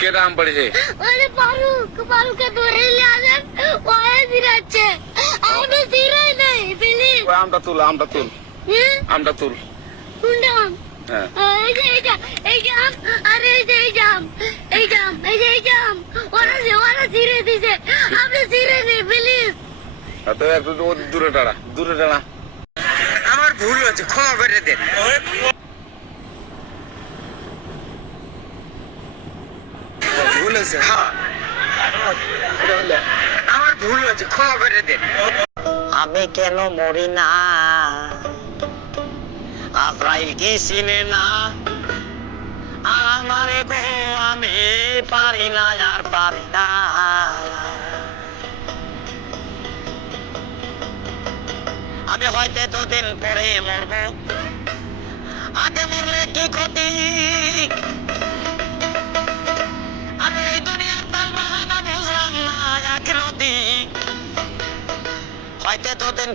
কেডা আম পড়েছে? ওরে ফারুককে ধরে নিয়ে আসেন, ওয়ে দিরাচ্ছে। আমি দিরাই নাই, প্লিজ। ওই আমটা তুল, আমটা তুল, আমটা তুল। কোনটা আম? হ্যাঁ, এই যে আম, আরে এই যে আম, এই যে আম। ওরা ছিঁড়ে দিছে, আপনি ছিঁড়ে নেই, প্লিজ। তো একটু দূরে দাঁড়া, দূরে দাঁড়া। আমার ভুল হচ্ছে, ক্ষমা করে দেন। ভুল হয়েছে, হ্যাঁ আমার ভুল হচ্ছে, ক্ষমা করে দেন। আমি কেন মরি না, আজরাইল কি চিনে না আমারে গো, আমি পারি না আর পারি না। আমি হয়তো দুদিন পরে মরব, আগে মরলে কি ক্ষতি, আমি এই দুনিয়ার তাল বাহানা বুঝলাম না এক নদী, হয়তো দুদিন